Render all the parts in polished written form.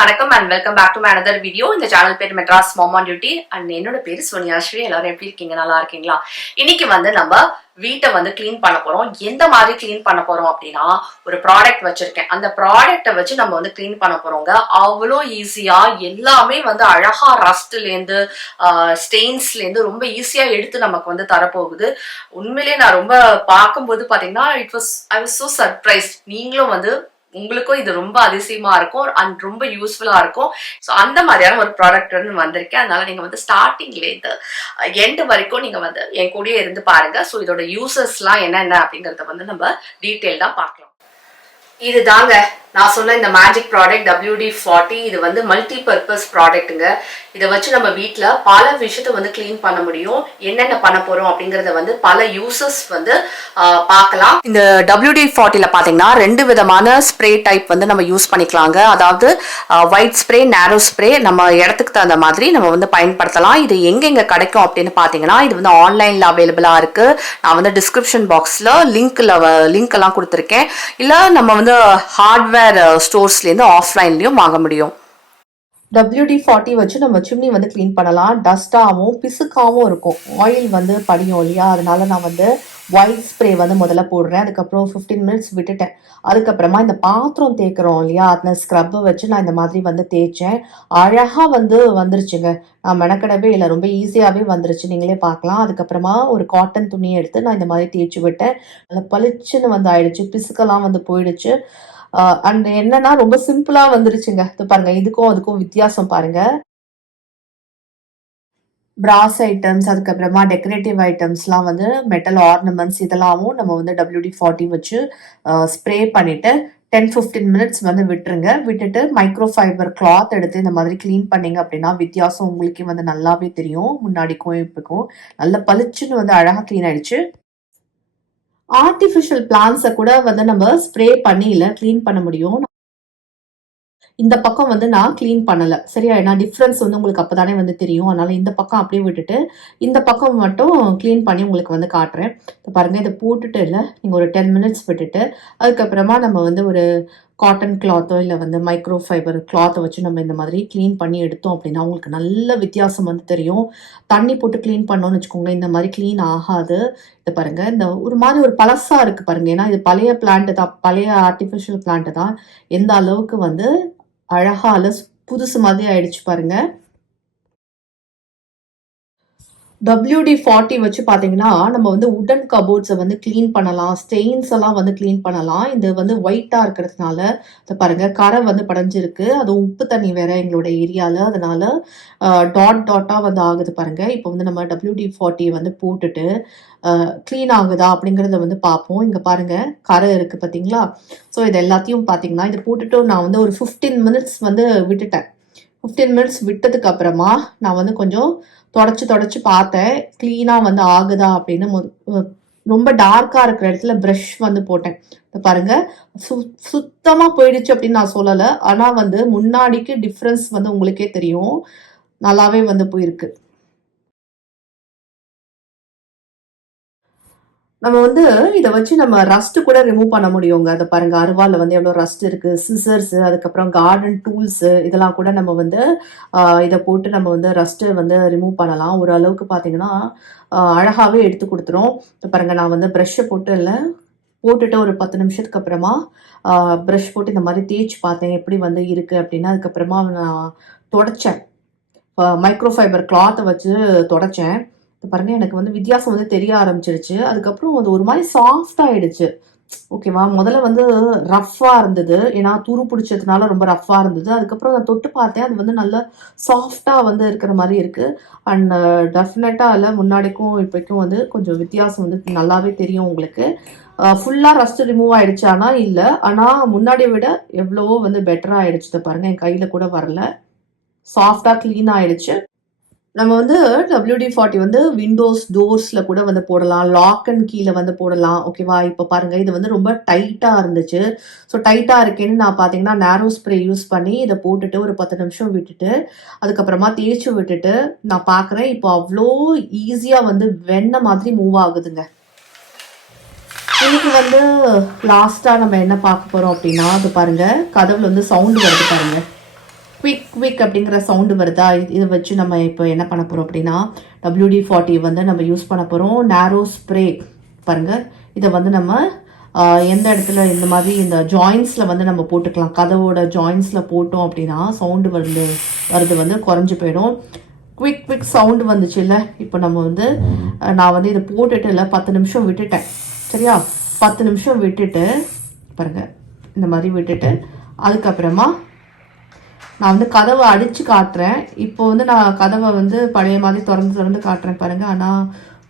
வணக்கம் and welcome back to my another வீடியோ. இந்த சேனல் பேர் Madras mom on duty and என்னோட பேர் சோனியாஸ்ரீ. எல்லாரும் எப்படி இருக்கீங்க? நல்லா இருக்கீங்களா? இன்னைக்கு நம்ம வீட்டை கிளீன் பண்ண போறோம். எந்த மாதிரி கிளீன் பண்ண போறோம் அப்படின்னா, ஒரு ப்ராடக்ட் வச்சிருக்கேன். அந்த ப்ராடக்ட்டை வச்சு நம்ம கிளீன் பண்ண போறோங்க. அவ்வளோ ஈஸியா எல்லாமே அழகா ரஸ்ட்ல இருந்து ஸ்டெயின்ஸ்ல இருந்து ரொம்ப ஈஸியா எடுத்து நமக்கு தரப்போகுது. உண்மையிலேயே நான் ரொம்ப பார்க்கும்போது பாத்தீங்கன்னா ஐ வாஸ் சோ சர்ப்ரைஸ். நீங்களும் உங்களுக்கும் இது ரொம்ப அதிசயமா இருக்கும் அண்ட் ரொம்ப யூஸ்ஃபுல்லா இருக்கும். ஸோ அந்த மாதிரியான ஒரு ப்ராடக்ட் வந்திருக்கேன். அதனால நீங்க ஸ்டார்டிங்ல இருந்து எண்ட் வரைக்கும் நீங்க என் கூடயே இருந்து பாருங்க. ஸோ இதோட யூசஸ்லாம் என்னென்ன அப்படிங்கறத நம்ம டீட்டெயில்டா பார்க்கலாம். இதுதாங்க நான் சொன்ன இந்த மேஜிக் ப்ராடக்ட் WD-40. இது மல்டி பர்பஸ் ப்ராடக்ட்டுங்க. இதை வச்சு நம்ம வீட்டில் பல விஷயத்த கிளீன் பண்ண முடியும். என்னென்ன பண்ண போறோம் அப்படிங்கறத பல யூசஸ் பார்க்கலாம். இந்த WD-40ல பாத்தீங்கன்னா 2 விதமான ஸ்ப்ரே டைப் நம்ம யூஸ் பண்ணிக்கலாங்க. அதாவது ஒயிட் ஸ்ப்ரே, நேரோ ஸ்ப்ரே. நம்ம இடத்துக்கு தகுந்த மாதிரி நம்ம பயன்படுத்தலாம். இது எங்கெங்க கிடைக்கும் அப்படின்னு பாத்தீங்கன்னா, இது ஆன்லைன்ல அவைலபிளா இருக்கு. நான் டிஸ்கிரிப்ஷன் பாக்ஸ்ல லிங்க் எல்லாம் கொடுத்துருக்கேன். இல்ல நம்ம ஹார்ட்வேர் ஸ்டோர்ஸ்லேருந்து ஆஃப்லைன்லையும் வாங்க முடியும். WD-40 வச்சு நம்ம சிம்னி க்ளீன் பண்ணலாம். டஸ்டாகவும் பிசுக்காகவும் இருக்கும். ஆயில் படியும் இல்லையா, அதனால நான் ஒயிட் ஸ்ப்ரே முதல்ல போடுறேன். அதுக்கப்புறம் 15 மினிட்ஸ் விட்டுட்டேன். அதுக்கப்புறமா இந்த பாத்திரம் தேய்க்கிறோம் இல்லையா, அந்த ஸ்க்ரப்பை வச்சு நான் இந்த மாதிரி தேய்ச்சேன். அழகா வந்துருச்சுங்க. நான் மெனக்கடவே இல்லை, ரொம்ப ஈஸியாகவே வந்துருச்சு. நீங்களே பார்க்கலாம். அதுக்கப்புறமா ஒரு காட்டன் துணியை எடுத்து நான் இந்த மாதிரி தேய்ச்சி விட்டேன். நல்லா பளிச்சுன்னு ஆயிடுச்சு. பிசுக்கெல்லாம் போயிடுச்சு. அண்ட் என்னன்னா ரொம்ப சிம்பிளா வந்துருச்சுங்க. இது பாருங்க, இதுக்கும் அதுக்கும் வித்தியாசம் பாருங்க. பிராஸ் ஐட்டம்ஸ், அதுக்கப்புறமா டெக்கரேட்டிவ் ஐட்டம்ஸ்லாம் மெட்டல் ஆர்னமெண்ட்ஸ் இதெல்லாமும் நம்ம WD-40 வச்சு ஸ்ப்ரே பண்ணிட்டு 10-15 மினிட்ஸ் விட்டுருங்க. விட்டுட்டு மைக்ரோ ஃபைபர் கிளாத் எடுத்து இந்த மாதிரி கிளீன் பண்ணீங்க அப்படின்னா வித்தியாசம் உங்களுக்கே நல்லாவே தெரியும். முன்னாடிக்கும் இப்போக்கும் நல்ல பளிச்சுன்னு அழகா கிளீன் ஆயிடுச்சு. ஆர்டிஃபிஷியல் பிளான்ஸை கூட நம்ம ஸ்ப்ரே பண்ணி இல்லை கிளீன் பண்ண முடியும். இந்த பக்கம் நான் கிளீன் பண்ணல. சரியா, ஏன்னா டிஃப்ரென்ஸ் உங்களுக்கு அப்பதானே தெரியும். அதனால இந்த பக்கம் அப்படியே விட்டுட்டு இந்த பக்கம் மட்டும் கிளீன் பண்ணி உங்களுக்கு காட்டுறேன். பாருங்க, இதை போட்டுட்டு இல்லை நீங்க ஒரு 10 மினிட்ஸ் விட்டுட்டு அதுக்கப்புறமா நம்ம ஒரு காட்டன் கிளாத்தோ இல்லை மைக்ரோ ஃபைபர் கிளாத்தை வச்சு நம்ம இந்த மாதிரி கிளீன் பண்ணி எடுத்தோம் அப்படின்னா உங்களுக்கு நல்ல வித்தியாசம் தெரியும். தண்ணி போட்டு கிளீன் பண்ணோம்னு வச்சுக்கோங்க, இந்த மாதிரி கிளீன் ஆகாது. இதை பாருங்க, இந்த ஒரு மாதிரி ஒரு பழசா இருக்கு பாருங்க. ஏன்னா இது பழைய பிளான்ட் தான், பழைய ஆர்டிஃபிஷியல் பிளான்ட் தான். எந்த அளவுக்கு அழகா புதுசு மாதிரி ஆயிடுச்சு பாருங்க. WD-40 வச்சு பார்த்தீங்கன்னா நம்ம உடன் கபோர்ட்ஸை கிளீன் பண்ணலாம். ஸ்டெயின்ஸ் எல்லாம் கிளீன் பண்ணலாம். இது ஒயிட்டாக இருக்கிறதுனால இதை பாருங்க, கரை படைஞ்சிருக்கு. அதுவும் உப்பு தண்ணி வேற எங்களோட ஏரியாவில், அதனால டாட்டாக ஆகுது பாருங்க. இப்போ நம்ம WD-40 போட்டுட்டு க்ளீன் ஆகுதா அப்படிங்கிறத பார்ப்போம். இங்கே பாருங்க, கரை இருக்கு பார்த்தீங்களா. ஸோ இது எல்லாத்தையும் பார்த்தீங்கன்னா இதை போட்டுட்டு நான் ஒரு 15 மினிட்ஸ் விட்டுட்டேன். 15 மினிட்ஸ் விட்டதுக்கு அப்புறமா நான் கொஞ்சம் தொடச்சு பார்த்தேன், கிளீனாக ஆகுதா அப்படின்னு. ரொம்ப டார்க்காக இருக்கிற இடத்துல ப்ரஷ் போட்டேன். பாருங்க, சுத்தமாக போயிடுச்சு அப்படின்னு நான் சொல்லலை. ஆனால் முன்னாடிக்கு டிஃப்ரென்ஸ் உங்களுக்கே தெரியும். நல்லாவே போயிருக்கு. நம்ம இதை வச்சு நம்ம ரஸ்ட் கூட ரிமூவ் பண்ண முடியுங்க. அதை பாருங்க, அருவால எவ்வளோ ரஸ்ட் இருக்கு. சிசர்ஸ், அதுக்கப்புறம் கார்டன் டூல்ஸ் இதெல்லாம் கூட நம்ம இதை போட்டு நம்ம ரஸ்ட்டை ரிமூவ் பண்ணலாம். ஓரளவுக்கு பார்த்தீங்கன்னா அழகாகவே எடுத்து கொடுத்துரும். பாருங்க, நான் ப்ரஷ்ஷை போட்டு இல்லை போட்டுட்டு ஒரு 10 நிமிஷத்துக்கு அப்புறமா ப்ரஷ் போட்டு இந்த மாதிரி தேய்ச்சி பார்த்தேன் எப்படி இருக்கு அப்படின்னா. அதுக்கப்புறமா நான் தொடச்சேன், மைக்ரோ ஃபைபர் கிளாத்தை வச்சு தொடச்சேன். பாருங்க, எனக்கு வித்தியாசம் தெரிய ஆரம்பிச்சிருச்சு. அதுக்கப்புறம் அது ஒரு மாதிரி சாஃப்ட் ஆயிடுச்சு. ஓகேவா, முதல்ல ரஃப்பா இருந்தது, ஏன்னா துரு பிடிச்சதுனால ரொம்ப ரஃப்பா இருந்தது. அதுக்கப்புறம் நான் தொட்டு பார்த்தேன், அது நல்ல சாஃப்டா இருக்கிற மாதிரி இருக்கு. அண்ட் டெஃபினட்டா இல்லை, முன்னாடிக்கும் இப்போக்கும் கொஞ்சம் வித்தியாசம் நல்லாவே தெரியும் உங்களுக்கு. ஃபுல்லா ரஸ்ட் ரிமூவ் ஆயிடுச்சானா இல்லை, ஆனா முன்னாடியை விட எவ்வளவோ பெட்டரா ஆயிடுச்சு. பாருங்க, என் கையில கூட வரல, சாஃப்டா கிளீன் ஆயிடுச்சு. நம்ம WD-40 விண்டோஸ் டோர்ஸ்ல கூட போடலாம். லாக் அண்ட் கீழே போடலாம். ஓகேவா, இப்போ பாருங்க, இது ரொம்ப டைட்டா இருந்துச்சு. ஸோ டைட்டா இருக்கேன்னு நான் பார்த்தீங்கன்னா நேரோ ஸ்ப்ரே யூஸ் பண்ணி இதை போட்டுட்டு ஒரு 10 நிமிஷம் விட்டுட்டு அதுக்கப்புறமா தேய்ச்சி விட்டுட்டு நான் பார்க்குறேன். இப்போ அவ்வளோ ஈஸியா வெண்ணெய் மாதிரி மூவ் ஆகுதுங்க. இன்னைக்கு லாஸ்டா நம்ம என்ன பார்க்க போறோம் அப்படின்னா, அது பாருங்க, கதவுல சவுண்ட் வருது பாருங்க. குவிக் குவிக் அப்படிங்கிற சவுண்டு வருதா? இதை வச்சு நம்ம இப்போ என்ன பண்ண போகிறோம் அப்படின்னா WD-40 வந்து நம்ம யூஸ் பண்ண போகிறோம். நேரோ ஸ்ப்ரே பாருங்கள். இதை வந்து நம்ம எந்த இடத்துல இந்த மாதிரி இந்த ஜாயின்ஸில் வந்து நம்ம போட்டுக்கலாம். கதவோட ஜாயின்ஸில் போட்டோம் அப்படின்னா சவுண்டு வருது வந்து குறைஞ்சி போயிடும். குவிக் குவிக் சவுண்டு வந்துச்சு இல்லை? இப்போ நம்ம வந்து நான் வந்து இதை போட்டுட்டு இல்லை 10 நிமிஷம் விட்டுட்டேன். சரியா? 10 நிமிஷம் விட்டுட்டு பாருங்கள், இந்த மாதிரி விட்டுட்டு அதுக்கப்புறமா நான் வந்து கதவை அடித்து காட்டுறேன். இப்போ வந்து நான் கதவை வந்து பழைய மாதிரி திறந்து காட்டுறேன் பாருங்கள். ஆனால்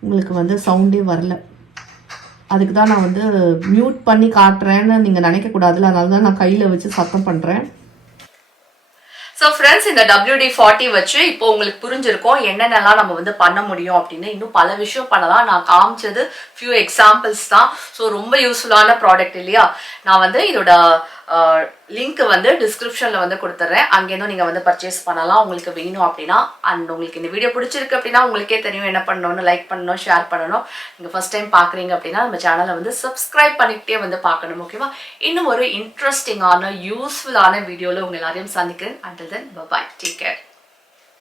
உங்களுக்கு வந்து சவுண்டே வரல. அதுக்கு தான் நான் வந்து மியூட் பண்ணி காட்டுறேன்னு நீங்கள் நினைக்கக்கூடாதுல்ல, அதனால தான் நான் கையில் வச்சு சத்தம் பண்ணுறேன். ஸோ ஃப்ரெண்ட்ஸ், இந்த WD-40 வச்சு இப்போ உங்களுக்கு புரிஞ்சிருக்கும் என்னென்னலாம் நம்ம வந்து பண்ண முடியும் அப்படின்னு. இன்னும் பல விஷயம் பண்ணலாம். நான் காமிச்சது ஃபியூ எக்ஸாம்பிள்ஸ் தான். ஸோ ரொம்ப யூஸ்ஃபுல்லான ப்ராடக்ட் இல்லையா? நான் வந்து இதோட லிங்க் வந்து டிஸ்கிரிப்ஷனில் வந்து கொடுத்துட்றேன். அங்கேருந்தும் நீங்கள் வந்து பர்ச்சேஸ் பண்ணலாம் உங்களுக்கு வேணும் அப்படின்னா. அண்ட் உங்களுக்கு இந்த வீடியோ பிடிச்சிருக்கு அப்படின்னா உங்களுக்கே தெரியும் என்ன பண்ணணும்னு. லைக் பண்ணணும், ஷேர் பண்ணணும். நீங்கள் ஃபர்ஸ்ட் டைம் பார்க்குறீங்க அப்படின்னா நம்ம சேனலை வந்து சப்ஸ்கிரைப் பண்ணிக்கிட்டே வந்து பார்க்கணும். ஓகேவா? இன்னும் ஒரு இன்ட்ரெஸ்டிங்கான யூஸ்ஃபுல்லான வீடியோவில் உங்கள் எல்லாரையும் சந்திக்கிறேன். Until then, bye-bye. Take care.